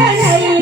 太 开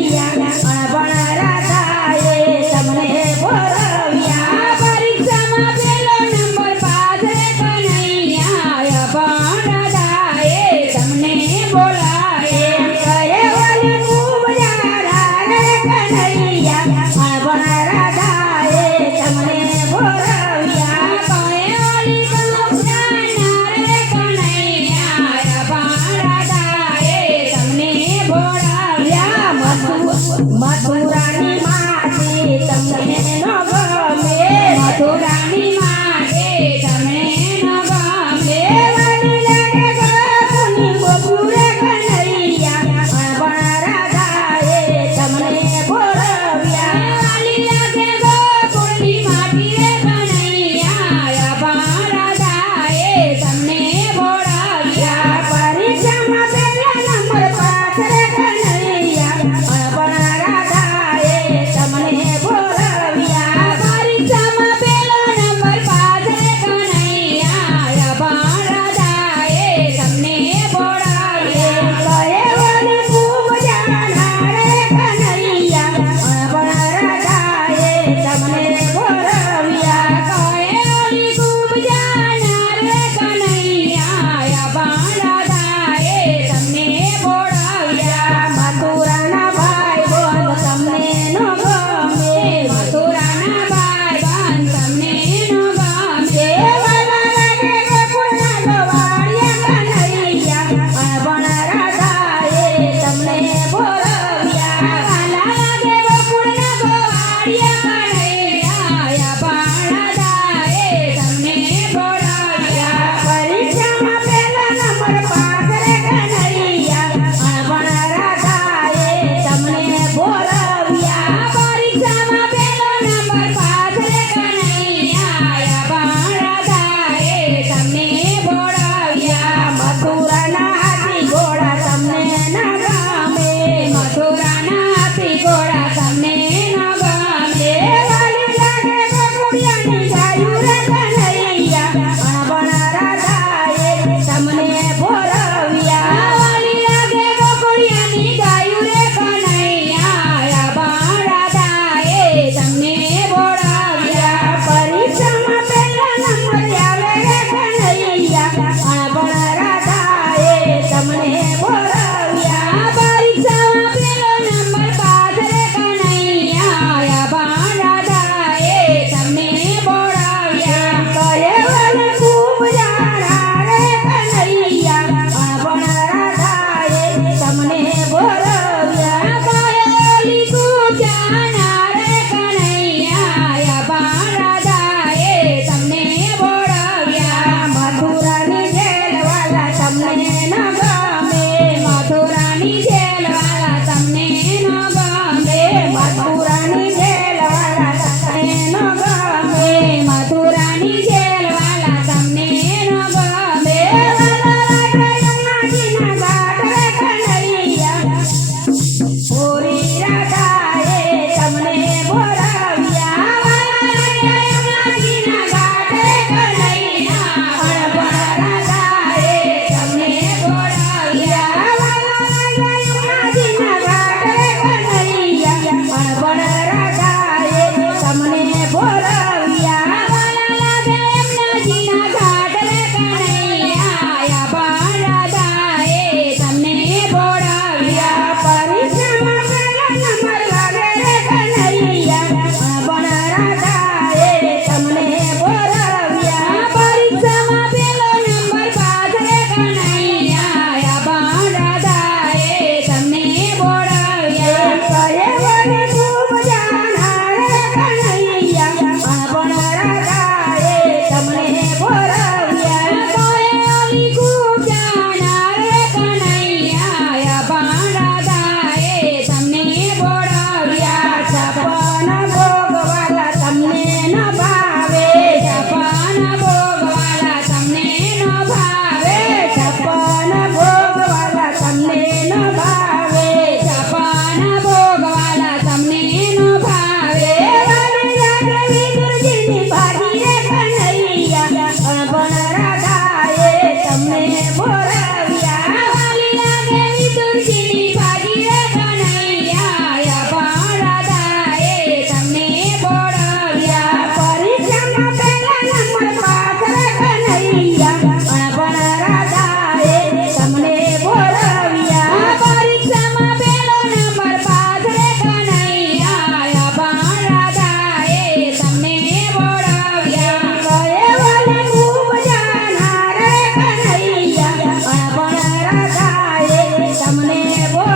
সামনে বল